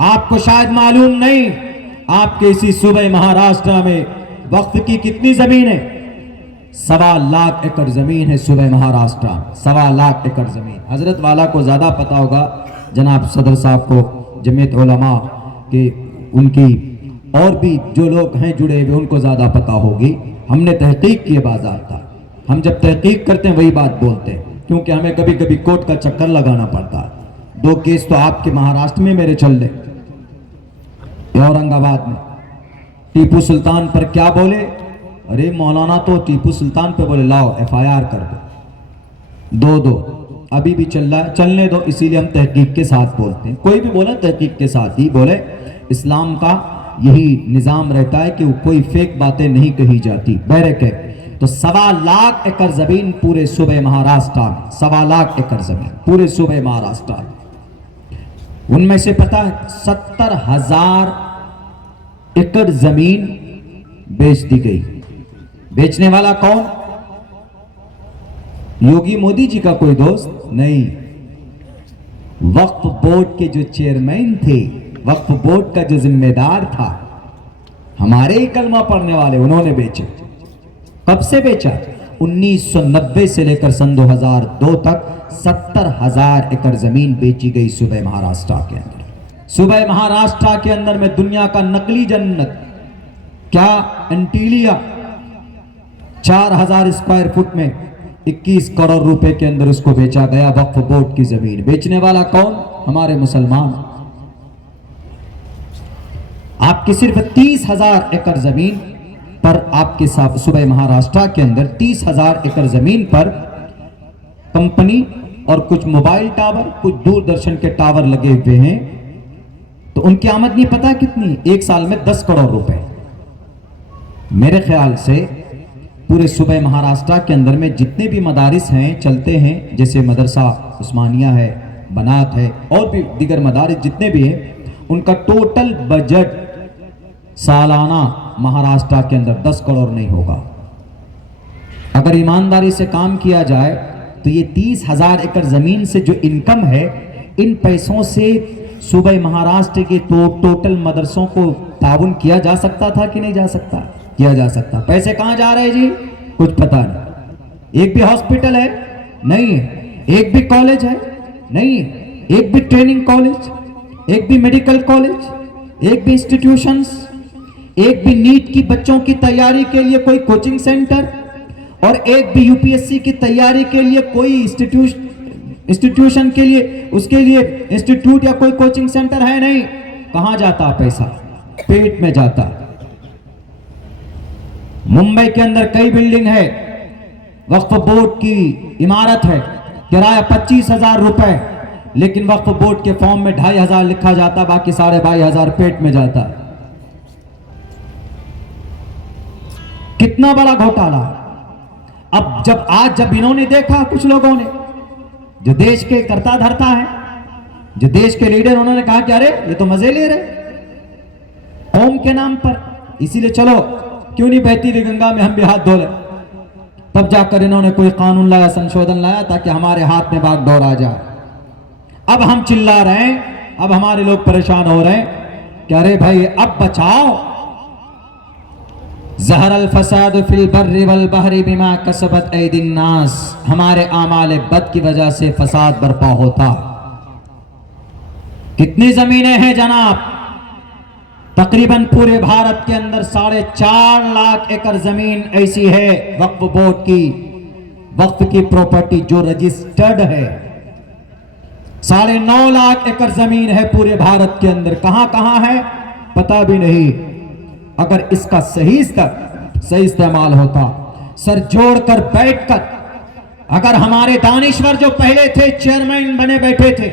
आपको शायद मालूम नहीं, आपके इसी सूबे महाराष्ट्र में वक्फ की कितनी जमीन है? 1.25 लाख एकड़ जमीन है सूबे महाराष्ट्र में। 1.25 लाख एकड़ जमीन। हजरत वाला को ज्यादा पता होगा, जनाब सदर साहब को, जमीयत उलमा के, उनकी और भी जो लोग हैं जुड़े हुए उनको ज्यादा पता होगी। हमने तहकीक की बाज़ाब्ता, हम जब तहकीक करते हैं वही बात बोलते हैं, क्योंकि हमें कभी कभी कोर्ट का चक्कर लगाना पड़ता है। 2 केस तो आपके महाराष्ट्र में मेरे चल रहे, औरंगाबाद में टीपू सुल्तान पर क्या बोले, अरे मौलाना तो टीपू सुल्तान पे बोले लाओ FIR कर दो, 2 अभी भी चल रहा है, चलने दो। इसीलिए हम तहकीक के साथ बोलते हैं। कोई भी बोले तहकीक के साथ ही बोले। इस्लाम का यही निजाम रहता है कि कोई फेक बातें नहीं कही जाती। बैरक है तो 1.25 लाख एकड़ जमीन पूरे सूबे महाराष्ट्र में, 1.25 लाख एकड़ जमीन पूरे सूबे महाराष्ट्र में। उनमें से पता है 70,000 एकड़ जमीन बेच दी गई। बेचने वाला कौन? योगी मोदी जी का कोई दोस्त नहीं, वक्फ बोर्ड के जो चेयरमैन थे, वक्फ बोर्ड का जो जिम्मेदार था, हमारे ही कलमा पढ़ने वाले, उन्होंने बेचे। कब से बेचा? 1990 से लेकर सन 2002 तक 70,000 एकड़ जमीन बेची गई सूबे महाराष्ट्र के अंदर। सूबे महाराष्ट्र के अंदर में दुनिया का नकली जन्नत क्या, एंटीलिया, 4000 स्क्वायर फुट में 21 करोड़ रुपए के अंदर उसको बेचा गया। वक्फ बोर्ड की जमीन बेचने वाला कौन? हमारे मुसलमान। आपकी सिर्फ 30,000 एकड़ जमीन पर, आपके सूबे महाराष्ट्र के अंदर 30,000 एकड़ जमीन पर कंपनी और कुछ मोबाइल टावर, कुछ दूरदर्शन के टावर लगे हुए हैं। तो उनकी आमदनी पता कितनी? 1 साल में 10 करोड़ रुपए। मेरे ख्याल से पूरे सूबे महाराष्ट्र के अंदर में जितने भी मदारिस हैं, चलते हैं, जैसे मदरसा उस्मानिया है, बनात है, और भी दीगर मदारिस जितने भी हैं, उनका टोटल बजट सालाना महाराष्ट्र के अंदर 10 करोड़ नहीं होगा। अगर ईमानदारी से काम किया जाए तो ये 30,000 एकड़ जमीन से जो इनकम है, इन पैसों से सूबे महाराष्ट्र के तो टोटल मदरसों को ताउन किया जा सकता था कि नहीं जा सकता? किया जा सकता। पैसे कहां जा रहे हैं जी? कुछ पता नहीं। एक भी हॉस्पिटल है? नहीं है। एक भी कॉलेज है? नहीं है। एक भी ट्रेनिंग कॉलेज, एक भी मेडिकल कॉलेज, एक भी इंस्टीट्यूशंस, एक भी नीट की बच्चों की तैयारी के लिए कोई कोचिंग सेंटर, और एक भी UPSC की तैयारी के लिए कोई इंस्टीट्यूशन के लिए, उसके लिए इंस्टीट्यूट या कोई कोचिंग सेंटर है नहीं। कहां जाता पैसा? पेट में जाता। मुंबई के अंदर कई बिल्डिंग है, वक्फ बोर्ड की इमारत है, किराया 25,000 रुपए, लेकिन वक्फ बोर्ड के फॉर्म में 2,500 लिखा जाता, बाकी 22,500 पेट में जाता। कितना बड़ा घोटाला। अब जब इन्होंने देखा, कुछ लोगों ने, जो देश के करता धरता है, जो देश के लीडर, उन्होंने कहा कि अरे ये तो मजे ले रहे कौम के नाम पर, इसीलिए चलो क्यों नहीं बहती हुई गंगा में हम भी हाथ धो ले। तब जाकर इन्होंने कोई कानून लाया, संशोधन लाया, ताकि हमारे हाथ में बागडोर आ जाए। अब हम चिल्ला रहे हैं, अब हमारे लोग परेशान हो रहे हैं कि अरे भाई अब बचाओ। ज़हरल फसाद फिल बर्रि वल बहरि बिमा कसबत ऐदिन नास, हमारे आमाल बद की वजह से फसाद बर्पा होता। कितनी जमीनें हैं जनाब? तकरीबन पूरे भारत के अंदर 4.5 लाख एकड़ जमीन ऐसी है वक्फ बोर्ड की, वक्फ की प्रॉपर्टी जो रजिस्टर्ड है। 9.5 लाख एकड़ जमीन है पूरे भारत के अंदर। कहां कहां है पता भी नहीं। अगर इसका सही इस्तेमाल होता, सर जोड़कर बैठकर, अगर हमारे दानिश्वर जो पहले थे चेयरमैन बने बैठे थे,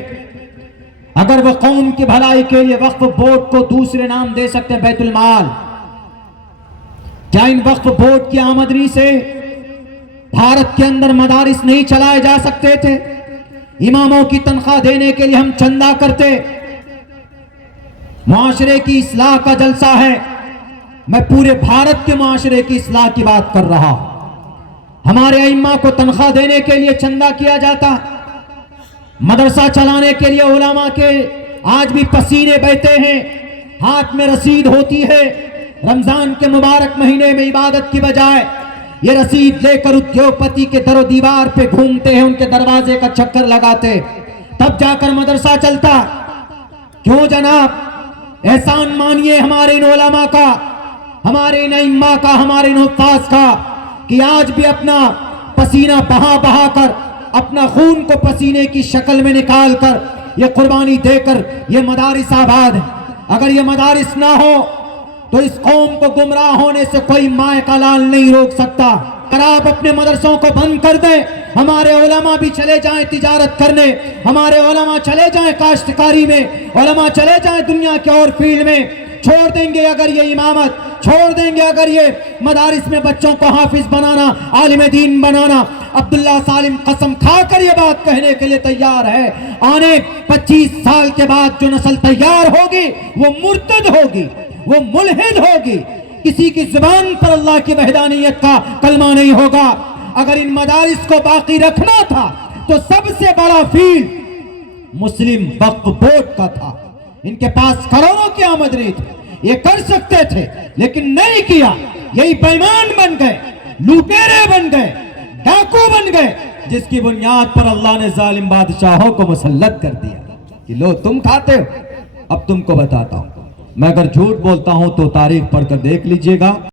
अगर वो कौम की भलाई के लिए वक्फ बोर्ड को दूसरे नाम दे सकते हैं बैतुल माल, क्या इन वक्फ बोर्ड की आमदनी से भारत के अंदर मदारिस नहीं चलाए जा सकते थे? इमामों की तनख्वाह देने के लिए हम चंदा करते। मुआशरे की इस्लाह का जलसा है, मैं पूरे भारत के मुआशरे की इस्लाह की बात कर रहा। हमारे अइम्मा को तनख्वाह देने के लिए चंदा किया जाता, मदरसा चलाने के लिए उलमा के आज भी पसीने बहते हैं, हाथ में रसीद होती है। रमजान के मुबारक महीने में इबादत की बजाय ये रसीद लेकर उद्योगपति के दरो दीवार पे घूमते हैं, उनके दरवाजे का चक्कर लगाते, तब जाकर मदरसा चलता। क्यों जनाब? एहसान मानिए हमारे इन उलमा का, हमारे इन इम्मा का, हमारे इन हुफ्फाज का, कि आज भी अपना पसीना बहा बहा कर, अपना खून को पसीने की शक्ल में निकाल कर, ये कुर्बानी देकर ये मदारिस आबाद है। अगर ये मदारिस ना हो तो इस कौम को गुमराह होने से कोई माए का लाल नहीं रोक सकता। अगर आप अपने मदरसों को बंद कर दें, हमारे उलमा भी चले जाएं तिजारत करने, हमारे उलमा चले जाएं काश्तकारी में, उलमा चले जाएं दुनिया के और फील्ड में, छोड़ देंगे अगर ये इमामत, छोड़ देंगे अगर ये मदारिस में बच्चों को हाफिज बनाना, आलिम दीन बनाना। अब्दुल्ला सालिम कसम खाकर ये बात कहने के लिए तैयार है, आने 25 साल के बाद जो नस्ल तैयार होगी वो मुर्तद होगी, वो मुल्हिद होगी। किसी की जुबान पर अल्लाह की वहदानियत का कलमा नहीं होगा। अगर इन मदारिस को बाकी रखना था तो सबसे बड़ा फील्ड मुस्लिम वक्फ बोर्ड का था। इनके पास करोड़ों की आमदनी थी, ये कर सकते थे, लेकिन नहीं किया। यही बेईमान बन गए, लुटेरे बन गए, डाकू बन गए, जिसकी बुनियाद पर अल्लाह ने जालिम बादशाहों को मुसल्लत कर दिया कि लो तुम खाते हो। अब तुमको बताता हूं, मैं अगर झूठ बोलता हूं तो तारीख पढ़कर देख लीजिएगा।